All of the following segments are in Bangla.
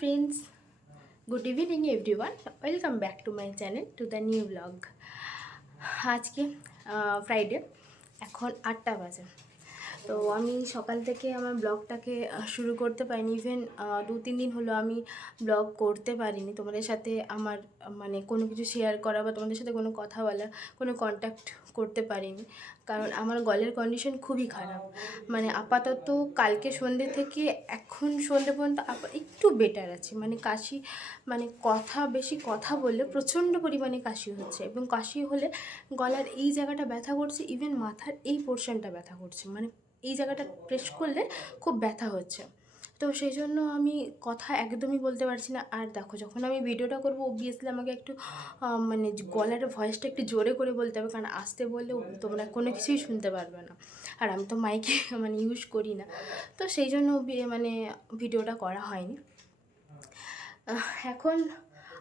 friends, good evening everyone. Welcome back to my channel to the new vlog. আজকে ফ্রাইডে, এখন 8টা বাজে। তো আমি সকাল থেকে আমার ব্লগটাকে শুরু করতে পারিনি। ইভেন 2-3 দিন হলো আমি ব্লগ করতে পারিনি। তোমাদের সাথে আমার মানে কোনো কিছু শেয়ার করা বা তোমাদের সাথে কোনো কথা বলা, কোনো কন্ট্যাক্ট করতে পারিনি, কারণ আমার গলার কন্ডিশন খুবই খারাপ। মানে আপাতত কালকে সন্ধ্যে থেকে এখন সন্ধ্যে পর্যন্ত একটু বেটার আছে। মানে কাশি, মানে বেশি কথা বললে প্রচণ্ড পরিমাণে কাশি হচ্ছে, এবং কাশি হলে গলার এই জায়গাটা ব্যথা করছে, ইভেন মাথার এই পোর্শনটা ব্যথা করছে। মানে এই জায়গাটা প্রেস করলে খুব ব্যথা হচ্ছে। তো সেই জন্য আমি কথা একদমই বলতে পারছি না। আর দেখো, যখন আমি ভিডিওটা করবো অবভিয়াসলি আমাকে একটু মানে গলার ভয়েসটা একটু জোরে করে বলতে হবে, কারণ আসতে বললেও তোমরা কোনো কিছুই শুনতে পারবে না। আর আমি তো মাইকে মানে ইউজ করি না, তো সেই জন্য মানে ভিডিওটা করা হয়নি। এখন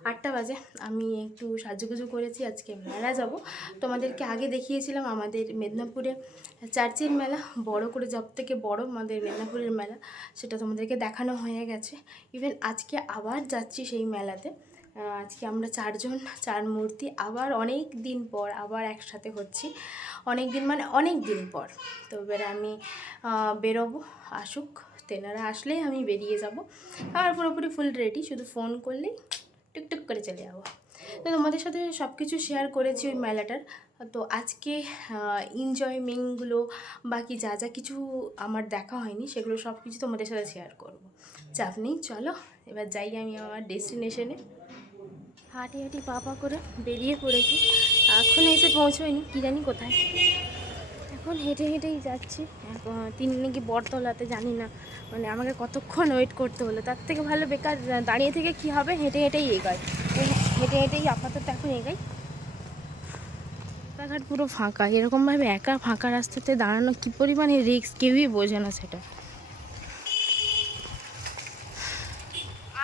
8টা বাজে, আমি একটু সাজুগুজু করেছি, আজকে মেলা যাব। তোমাদেরকে আগে দেখিয়েছিলাম আমাদের মেদিনীপুরে চার্চের মেলা, বড় করে, সব থেকে বড় আমাদের মেদিনীপুরের মেলা, সেটা তোমাদেরকে দেখানো হয়ে গেছে। ইভেন আজকে আবার যাচ্ছি সেই মেলাতে। আজকে আমরা 4 মূর্তি আবার অনেক দিন পর আবার একসাথে হচ্ছি। অনেক দিন পর। তো এবারে আমি বেরোবো, আসুক, তেনারা আসলেই আমি বেরিয়ে যাব। আর পুরোপুরি ফুল রেডি, শুধু ফোন করলেই টুকটুক করে চলে যাবো। তো তোমাদের সাথে সব কিছু শেয়ার করেছি ওই মেলাটার। তো আজকে এনজয়মেন্টগুলো, বাকি যা যা কিছু আমার দেখা হয়নি সেগুলো সব কিছু তোমাদের সাথে শেয়ার করব। চাপ নেই, চলো এবার যাই আমি আমার ডেস্টিনেশনে। হাঁটি পা করে বেরিয়ে পড়েছি, এখন এসে পৌঁছোয়নি, কী জানি কোথায়। এখন হেঁটেই যাচ্ছি। তিনি নাকি বটতলাতে, জানি না মানে আমাকে কতক্ষণ ওয়েট করতে হলো। তার থেকে ভালো বেকার দাঁড়িয়ে থেকে কি হবে, হেঁটেই এগাই। হেঁটেই আপাতত এখন এগাই। রাস্তাঘাট পুরো ফাঁকা, এরকমভাবে একা ফাঁকা রাস্তাতে দাঁড়ানো কী পরিমাণে রিস্ক কেউই বোঝে না সেটা।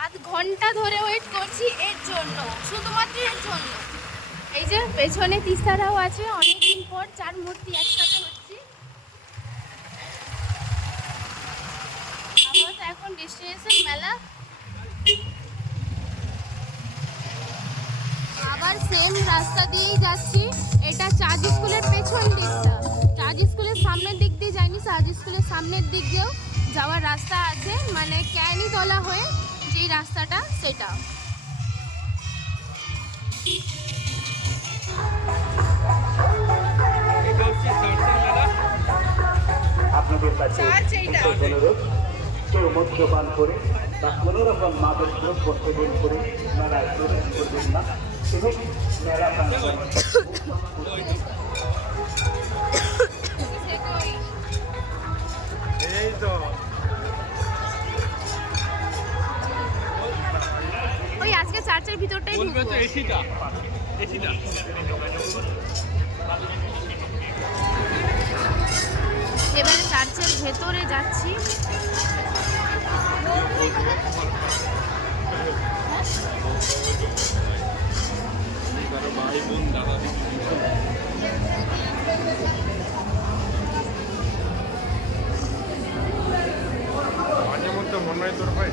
আধ ঘন্টা ধরে ওয়েট করছি এর জন্য, শুধুমাত্র এর জন্য। এই যে পেছনে তিস্তারাও আছে, অনেকদিন পর 4 মূর্তি একসাথে হচ্ছি। এখন ডেস্টিনেশন মেলা, আবার সেম রাস্তা দিয়েই যাচ্ছি। এটা চার্জ স্কুলের পেছন দিকটা, চার্জ স্কুলের সামনের দিক দিয়ে যাইনি, চার্জ স্কুলের সামনের দিক দিয়েও যাওয়ার রাস্তা আছে, মানে ক্যানি তলা হয়ে যেই রাস্তাটা সেটা। আপনাদের কাছে অনুরোধ, কেউ মদ্যপান করে বা কোনো রকম মাদক দ্রব্য সেবন করে মেলায় প্রবেশ করবেন না, এবং মেলা ওই আজকে চার্চের ভিতরটাই ঢুকবো। এবারে চার্চের ভেতরে যাচ্ছি। ভাই বোন দাদা মাঝে মধ্যে মনে হয় তোর ভাই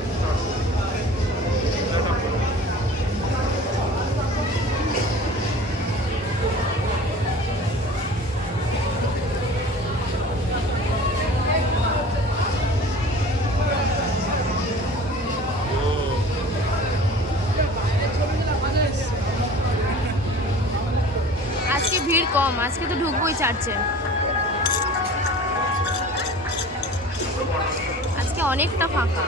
আজকে ভিড় কম, আজকে তো ঢুকবোই চার্চে। আজকে অনেকটা ফাঁকা।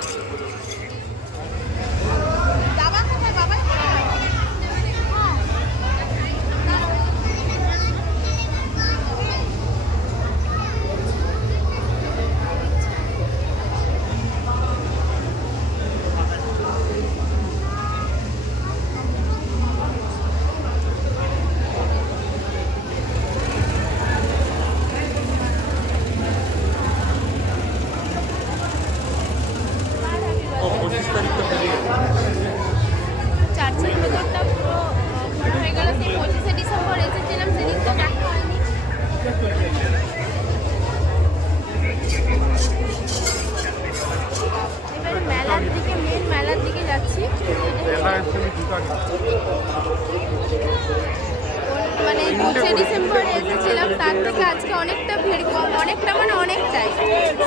মানে 25 ডিসেম্বর এসেছিলাম তার থেকে আজকে অনেকটা ভিড় কম, অনেকটা মানে অনেকটাই।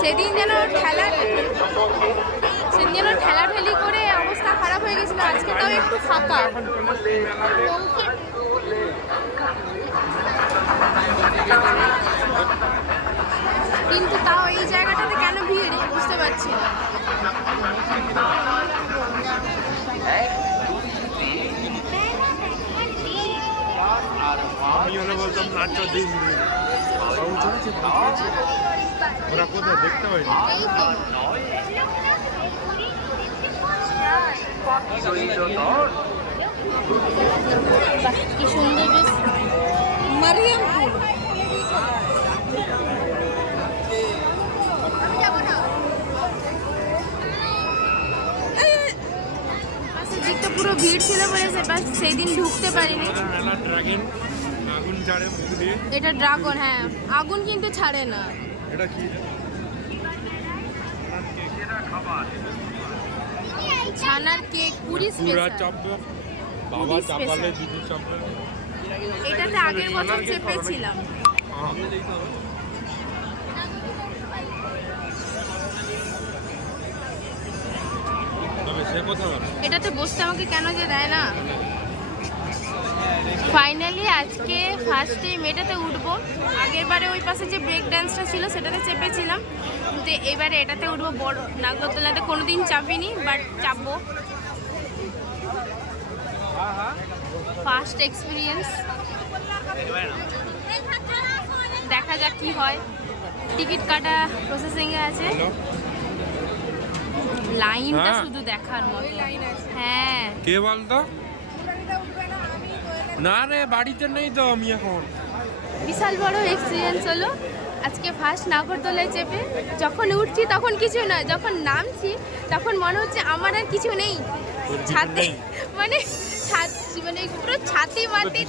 সেদিন যেন ঠেলাঠেলি করে অবস্থা খারাপ হয়ে গেছিলো, আজকে তাও একটু ফাঁকা। কিন্তু তাও এই জায়গাটাতে কেন ভিড় বুঝতে পারছি না। আমি হলে বলতাম নাচ দিন ওরা কোথায় দেখতে পাইনি। বাহ, কি সুন্দর বেশ। পাশের দিকটা পুরো ভিড় ছিল বলে সেই দিন ঢুকতে পারিনি। মেলা ড্রাগন আগুন ছাড়ে মুখ দিয়ে। এটা ড্রাগন, হ্যাঁ আগুন কিন্তু ছাড়ে না। এটা কি ছানার কেক পুরি পুরা স্পেশাল। চপ বাবা চাপালে দিদি চাপলে। এটাতে আগের বছর চেপেছিলাম। তবে সে কথা এটাতে বসতে আমাকে কেন যে দেয় না। ফাইনালি আজকে ফার্স্ট টাইম এটাতে উঠবো। আগের বারে ওই পাশে যে ব্রেক ডান্সটা ছিল সেটাতে চেপেছিলাম, কিন্তু এবারে এটাতে উঠবো। বড় নাগরদোলাতে কোনোদিন চাপিনি, বাট চাপবো। ফার্স্ট এক্সপিরিয়েন্স, দেখা যাক কি হয়। টিকিট কাটা প্রসেসিংয়ে আছে, লাইনটা শুধু দেখার মতো। হ্যাঁ কে বলতো? না রে বাড়িতে নেই তো আমি এখন। বিশাল বড় এক্সপিরিয়েন্স হলো আজকে ফার্স্ট নাগরদোলায় চেপে। যখন উঠছি তখন কিছু নয়, যখন নামছি তখন মনে হচ্ছে আমার আর কিছু নেই। ছাতি মানে মানে পুরো ছাতি মাটি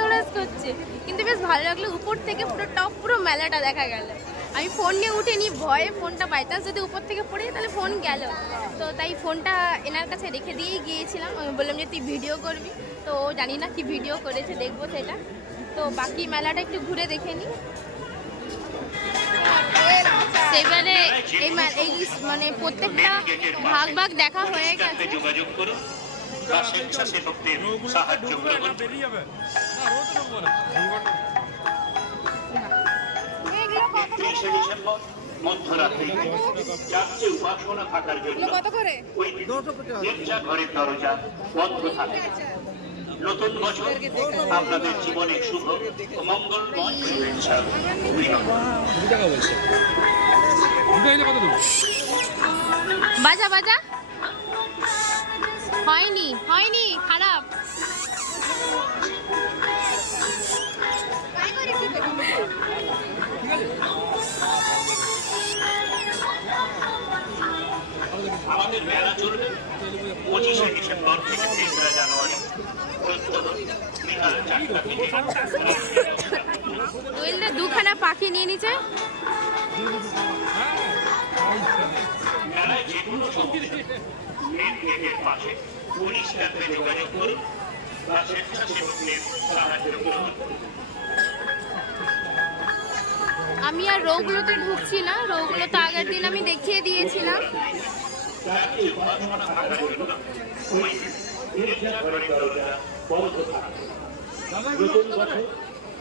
ধড়াস করছে, কিন্তু বেশ ভালো লাগলো। উপর থেকে পুরো টপ পুরো মেলাটা দেখা গেল। আমি ফোন নিয়ে উঠিনি, ভয়ে ফোনটা বাই চান্স যদি উপর থেকে পড়ে তাহলে ফোন গেল। তো তাই ফোনটা এনার কাছে রেখে দিয়েই গিয়েছিলাম। আমি বললাম যে তুই ভিডিও করবি, তো জানি না কি ভিডিও করেছে, দেখবো সেটা। তো বাকি মেলাটা একটু ঘুরে দেখে নিই। সেবারে এই মানে প্রত্যেকটা ভাগ ভাগ দেখা হয়ে গেছে। যোগাযোগ করুন বা স্বেচ্ছাসেবকদের সাহায্য করুন। বেরিয়ে যাবে না রোজ নেবো না 30 ডিসেম্বর মধ্যরাত্রি চার্চে উপাসনা থাকার জন্য ওই গির্জা ঘরের দরজা বন্ধ থাকে। নতুন বছর আপনাদের জীবনে শুভ ও মঙ্গলময় শুভেচ্ছা বাজা বাজা হয়নি খারাপ। আমাদের মেলা চলবে 25 ডিসেম্বর থেকে 3 জানুয়ারি বিকাল 4টা থেকে। দোয়েলদা দুখানা পাখি নিয়ে নিচে। মেলায় যে কোনো সমস্যা মেন গেটের পাশে পুলিশ ক্যাম্পে যোগাযোগ করুন বা স্বেচ্ছাসেবকদের সাহায্য করুন। আমি আর রোগুলোতে ঢুকছি না, রোগুলো তো আগের দিন আমি দেখিয়ে দিয়েছিলাম। চার্চে উপাসনা থাকার জন্য ওই গির্জা ঘরের দরজা বন্ধ থাকে। নতুন বছর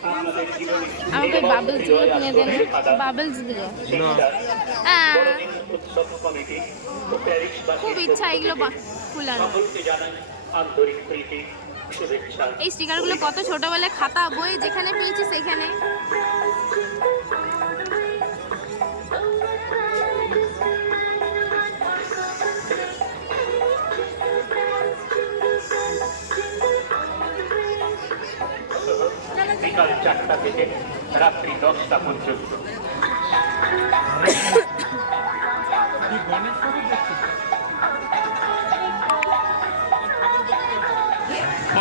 আপনাদের জীবনে আমাকে বাবলস গুলো কিনে দেন, বাবলস গুলো। উৎসব কমিটি ও প্যারিসবাসী খুব ইচ্ছা এগুলো ফুলানো। সকলকে জানাই আন্তরিক প্রীতি শুভেচ্ছা। এই স্টিকারগুলো কত ছোটবেলায় খাতা বই যেখানে পেয়েছি সেখানে। বিকাল 4টা থেকে রাত্রি 10টা পর্যন্ত।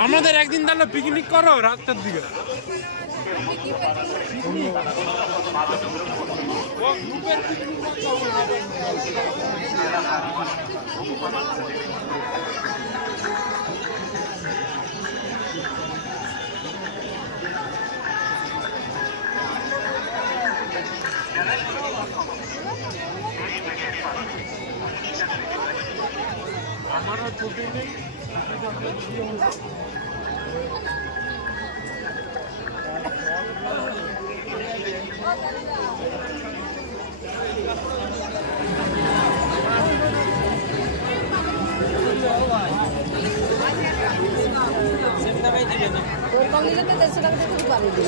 আমাদের একদিন তাহলে পিকনিক করো রাস্তার দিকে। আমারও ছুটি নেই।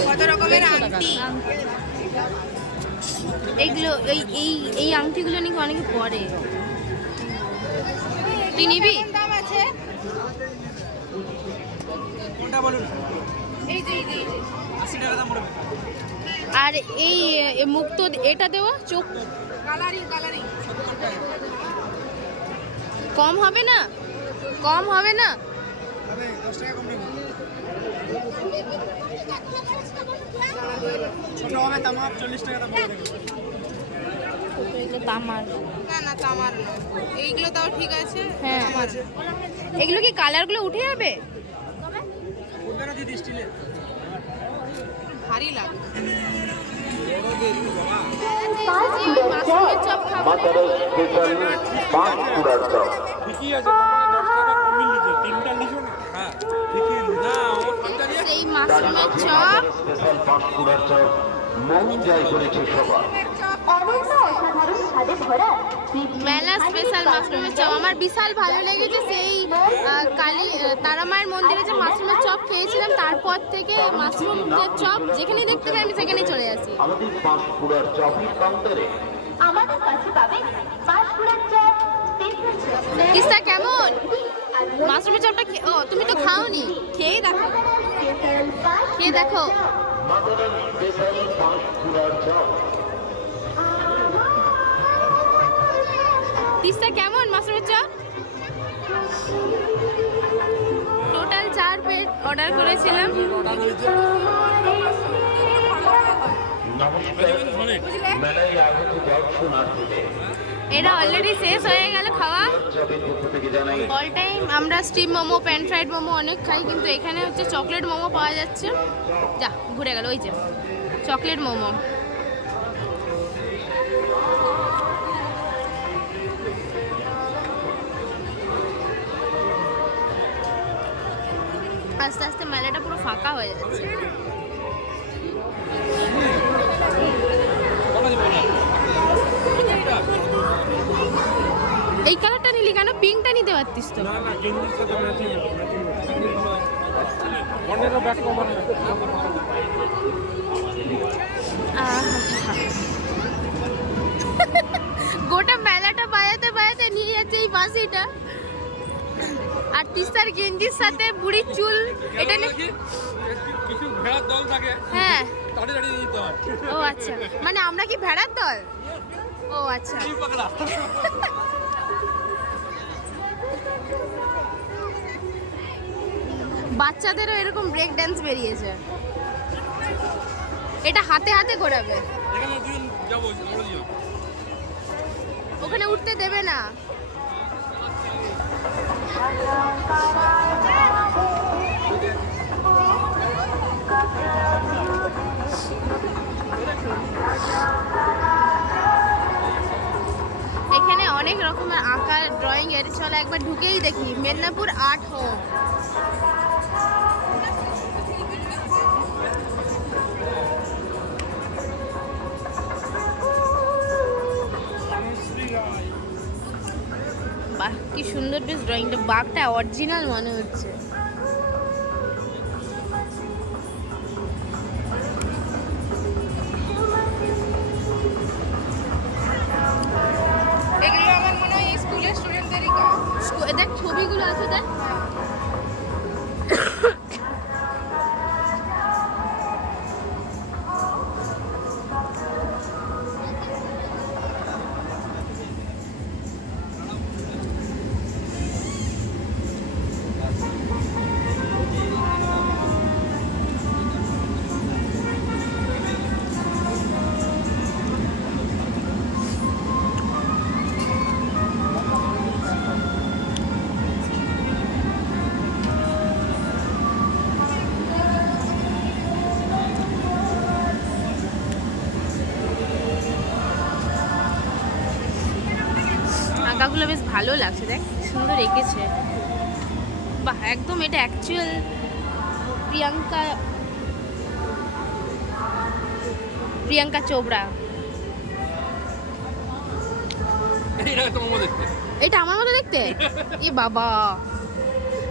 কত রকমের আংটি, এইগুলো এই এই এই আংটিগুলো নাকি অনেকে পরে। তুই নিবি? দাম আছে কোনটা বলুন? এই যে 80 টাকা দাম পড়বে। আর এই মুক্ত এটা দেওয়া চোখ কালারিং কম হবে না? কম হবে না? হবে 10 টাকা কম নেব। ছোট হবে তামাক 40 টাকা দাম পড়বে। এগুলো তামার। না তামার না, এইগুলো তাও ঠিক আছে। হ্যাঁ, এগুলো কি কালারগুলো উঠে যাবে? উঠবে না দিদি স্টিলে। ভারী লাগে। মাশরুমের চপ খাবো। মাতারা স্পেশাল পাঁশকুড়ার চপ। ঠিকই আছে, তোমাকে 10 টাকা কমিয়ে নিচ্ছে, 3টা নিছো না? হ্যাঁ ঠিকই। না ও সরকারি সেই মাশরুমের চপ স্পেশাল পাঁশকুড়ার চপ মন জয় করেছে সবার। মেলা স্পেশাল মাশরুমের চপ আমার বিশাল ভালো লেগেছে। সেই কালী তারামায়ের মন্দিরে যে মাশরুমের চপ খেয়েছিলাম, তারপর থেকে মাশরুম যে চপ যেখানেই দেখতে পাই আমি সেখানেই চলে আসি। আমাদের পাঁশকুড়ার চপের কাউন্টারে আমাদের কাছে পাবেন পাঁশকুড়ার চপ, স্পেশাল চপ। তিস্তা কেমন মাশরুমের চপটা? ও তুমি তো খাওনি, খেয়ে দেখো, খেয়ে দেখো। মাতারা স্পেশাল পাঁশকুড়ার চপ। তিস্তা কেমন মাশরুমের চপ? টোটাল 4 প্লেট অর্ডার করেছিলাম। নমস্কার, মেলায় আগত দর্শনার্থীদের এটা অলরেডি শেষ হয়ে গেল খাওয়া। চপের পক্ষ থেকে জানাই অল টাইম আমরা steam momo, pan fried momo অনেক খাই, কিন্তু এখানে হচ্ছে চকলেট মোমো পাওয়া যাচ্ছে। যা ঘুরে গেল, ওই যে চকলেট মোমো। আস্তে আস্তে মেলাটা পুরো ফাঁকা হয়ে যাচ্ছে। এই কালারটা নিলি কেন? পিঙ্কটা নিতে পারতিস তো। না না, গেঞ্জির সাথে ম্যাচিং হবে, ম্যাচিং হবে। 15 ব্যাক কভার। গোটা মেলাটা বাজাতে বাজাতে নিয়ে যাচ্ছে এই বাসিটা। আর তিস্তার গেঞ্জির সাথে বুড়ির চুল, এটা কিছু ভেড়ার দল থাকে, হ্যাঁ। দাঁড়িয়ে দাঁড়িয়ে দিতে হয়। ও আচ্ছা, মানে আমরা কি ভেড়ার দল? ও আচ্ছা। এই পাগলা। বাচ্চাদেরও এরকম ব্রেক ড্যান্স বেরিয়েছে। এটা হাতে হাতে ঘোরাবে, এখানে দুজন যাবো, আমরা যাবো। ওখানে উঠতে দেবে না। এখানে অনেক রকমের আঁকা ড্রয়িং এর, চলো একবার ঢুকেই দেখি। Medinipur art home. বাহ কি সুন্দর বেশ ড্রয়িংটা, বাঘটা অরিজিনাল মনে হচ্ছে। এগুলো আমার মনে হয় স্কুলের স্টুডেন্টদেরই কাজ। দেখ ছবিগুলো আছে দেখ। ফাঁকাগুলো বেশ ভালো লাগছে, দেখ সুন্দর এঁকেছে। বাহ, একদম এটা অ্যাকচুয়াল প্রিয়াঙ্কা চোপড়া। এটা আমার মতো দেখতে? এ বাবা,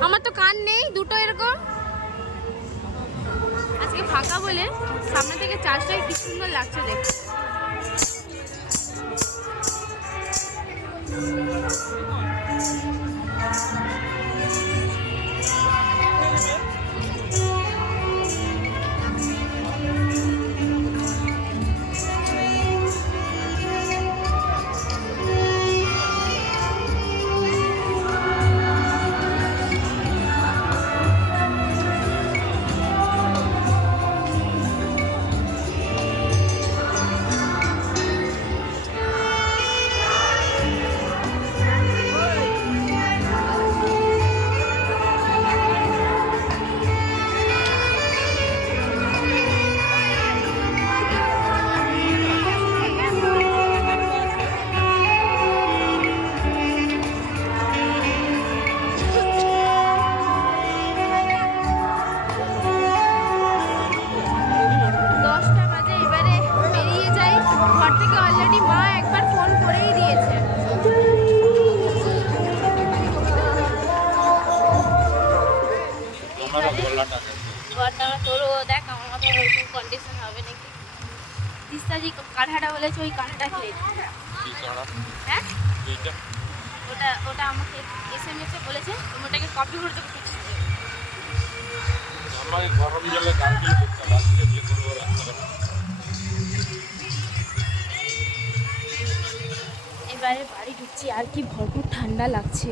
আমার তো কান নেই দুটো এরকম। আজকে ফাঁকা বলে সামনে থেকে চার্জটাই কি সুন্দর লাগছে দেখতে। তোরও দেখ আমার মতো ওইরকম কন্ডিশন হবে নাকি। তিস্তাজি কাঁঠাটা বলেছে, ওই কাঁঠাটা খেয়ে হ্যাঁ, ওটা আমাকে SMS বলেছে, তুমি ওটাকে কপি করে দেবো। গরম জলে গার্গিল করতে হবে আজকে যে করবো রাস্তাটা। এবারে বাড়ি ঢুকছি, আর কি ভরপুর ঠান্ডা লাগছে।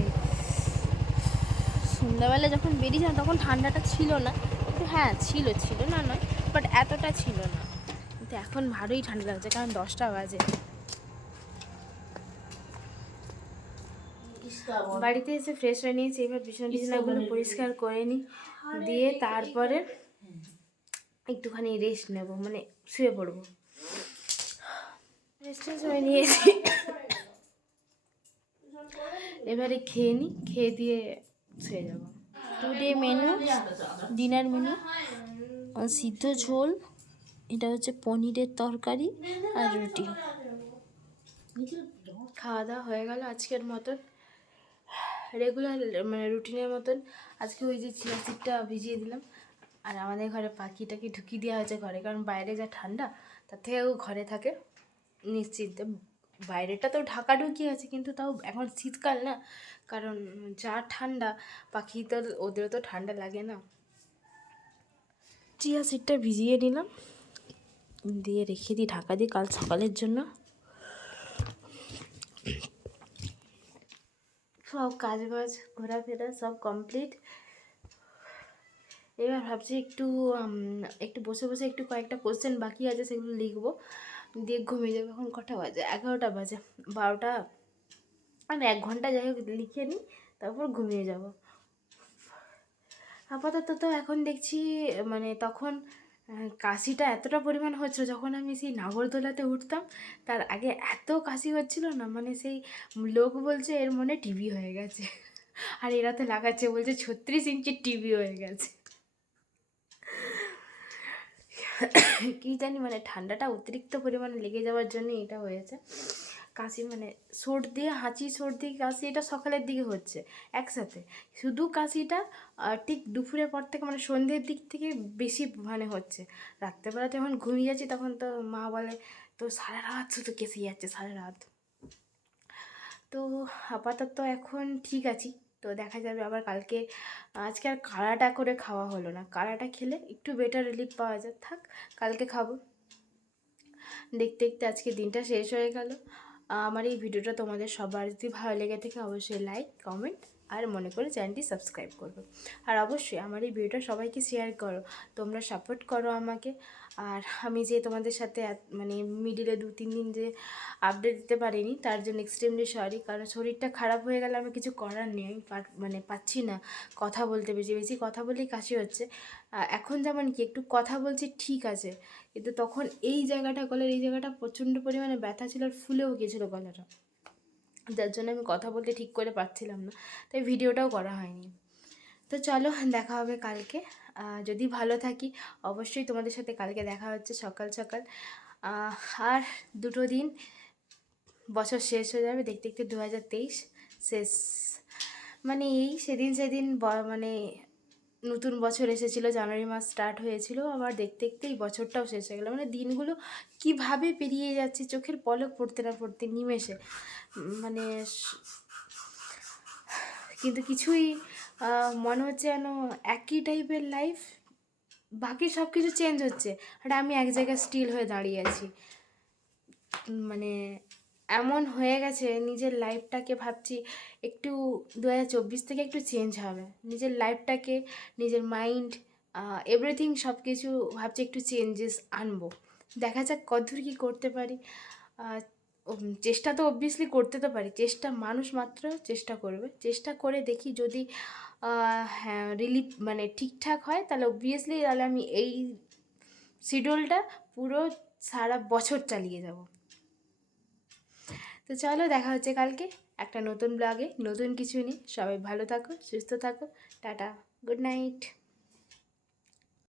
সন্ধ্যাবেলা যখন বেরিয়েছিলাম তখন ঠান্ডাটা ছিল না, কিন্তু হ্যাঁ ছিল না নয়, বাট এতটা ছিল না। কিন্তু এখন ভালোই ঠান্ডা লাগছে, কারণ 10টা বাজে। বাড়িতে এসে ফ্রেশ হয়ে নিয়েছি, এবার বিছানাগুলো পরিষ্কার করে নিই, দিয়ে তারপরে একটুখানি রেস্ট নেব, মানে শুয়ে পড়বো। রেস্ট হয়ে নিয়েছি, এবারে খেয়ে নিই, খেয়ে দিয়ে শুয়ে যাবো। টুডে মেনু, ডিনার মেনু, সিদ্ধ ঝোল, এটা হচ্ছে পনিরের তরকারি আর রুটি। খাওয়া দাওয়া হয়ে গেল আজকের মতন, রেগুলার মানে রুটিনের মতন। আজকে ওই যে চিয়া সিডটা ভিজিয়ে দিলাম, আর আমাদের ঘরে পাখিটাকে ঢুকিয়ে দেওয়া হয়েছে ঘরে, কারণ বাইরে যা ঠান্ডা তার থেকে ও ঘরে থাকে নিশ্চিন্তে। বাইরেটা তো ঢাকা ঢুকিয়ে আছে, কিন্তু তাও এখন শীতকাল না, কারণ যা ঠান্ডা, পাখি তো ওদেরও তো ঠান্ডা লাগে না। চিয়া সিডটা ভিজিয়ে নিলাম, দিয়ে রেখে দিই ঢাকা দিয়ে কাল সকালের জন্য। সব কাজ বাজ ঘোরাফেরা সব কমপ্লিট। এবার ভাবছি একটু বসে বসে একটু কয়েকটা কোশ্চেন বাকি আছে সেগুলো লিখবো, দিয়ে ঘুমিয়ে যাবো। এখন কটা বাজে? 11টা বাজে, 12টা আর 1 ঘন্টা যাই হোক লিখে নিই, তারপর ঘুমিয়ে যাব। আপাতত তো এখন দেখছি মানে তখন কাশিটা এতটা পরিমাণ হচ্ছিল, যখন আমি সেই নাগরদোলাতে উঠতাম তার আগে এত কাশি হচ্ছিল না, মানে সেই লোক বলছে এর মনে টিভি হয়ে গেছে, আর এরা তো লাগাচ্ছে বলছে 36 ইঞ্চির টিভি হয়ে গেছে। কী জানি, মানে ঠান্ডাটা অতিরিক্ত পরিমাণে লেগে যাওয়ার জন্য এটা হয়েছে। কাশি মানে সর্দি, হাঁচি, সর্দি, কাশি এটা সকালের দিকে হচ্ছে একসাথে। শুধু কাশিটা ঠিক দুপুরের পর থেকে, মানে সন্ধ্যের দিক থেকে বেশি মানে হচ্ছে। রাত্রেবেলা যখন ঘুমিয়ে যাচ্ছি তখন তো মা বলে তো সারা রাত শুধু কেসে যাচ্ছে, সারা রাত। তো আপাতত এখন ঠিক আছি, তো দেখা যাবে আবার কালকে। আজকে আর কাড়াটা করে খাওয়া হলো না, কাড়াটা খেলে একটু বেটার রিলিফ পাওয়া যায়, থাক কালকে খাবো। দেখতে দেখতে আজকে দিনটা শেষ হয়ে গেল। আমার এই ভিডিওটা তোমাদের সবার যদি ভালো লেগে থাকে অবশ্যই লাইক, কমেন্ট আর মনে করে চ্যানেলটি সাবস্ক্রাইব করবে। আর অবশ্যই আমার এই ভিডিওটা সবাইকে শেয়ার করো, তোমরা সাপোর্ট করো আমাকে। আর আমি যে তোমাদের সাথে মানে মিডিলে 2-3 দিন যে আপডেট দিতে পারিনি তার জন্য এক্সট্রিমলি সরি, কারণ শরীরটা খারাপ হয়ে গেলে আমার কিছু করার নেই। আমি মানে পাচ্ছি না কথা বলতে, বেশি কথা বলেই কাশি হচ্ছে। এখন যেমন কি একটু কথা বলছি ঠিক আছে, কিন্তু তখন এই জায়গাটা, গলার এই জায়গাটা প্রচণ্ড পরিমাণে ব্যথা ছিল, আর ফুলেও গেছিলো গলাটা। যার জন্য আমি কথা বলতে ঠিক করে পারছিলাম না, তাই ভিডিওটাও করা হয়নি। তো চলো দেখা হবে কালকে। যদি ভালো থাকি অবশ্যই তোমাদের সাথে কালকে দেখা হচ্ছে সকাল সকাল। আর 2 দিন বছর শেষ হয়ে যাবে, দেখতে দেখতে 2023 শেষ। মানে এই সেদিন মানে নতুন বছর এসেছিল, জানুয়ারি মাস স্টার্ট হয়েছিল, আবার দেখতে দেখতে এই বছরটাও শেষ হয়ে গেল। মানে দিনগুলো কিভাবে পেরিয়ে যাচ্ছে চোখের পলক পড়তে না পড়তে নিমেষে। মানে কিন্তু কিছুই মনে হচ্ছে যেন একই টাইপের লাইফ, বাকি সব কিছু চেঞ্জ হচ্ছে আর আমি এক জায়গায় স্টিল হয়ে দাঁড়িয়ে আছি। মানে এমন হয়ে গেছে, নিজের লাইফটাকে ভাবছি একটু 2024 থেকে একটু চেঞ্জ হবে, নিজের লাইফটাকে, নিজের মাইন্ড, এভরিথিং সব কিছু ভাবছি একটু চেঞ্জেস আনবো। দেখা যাক কতদূর কী করতে পারি। চেষ্টা তো অবভিয়াসলি করতে তো পারি, চেষ্টা মানুষ মাত্র চেষ্টা করবে, চেষ্টা করে দেখি যদি হ্যাঁ রিলিফ মানে ঠিকঠাক হয় তাহলে অবভিয়াসলি তাহলে আমি এই শিডিউলটা পুরো সারা বছর চালিয়ে যাব। তো চলো দেখা হচ্ছে কালকে একটা নতুন ব্লগে, নতুন কিছু নিয়ে। সবাই ভালো থাকো, সুস্থ থাকো, টাটা, গুড নাইট।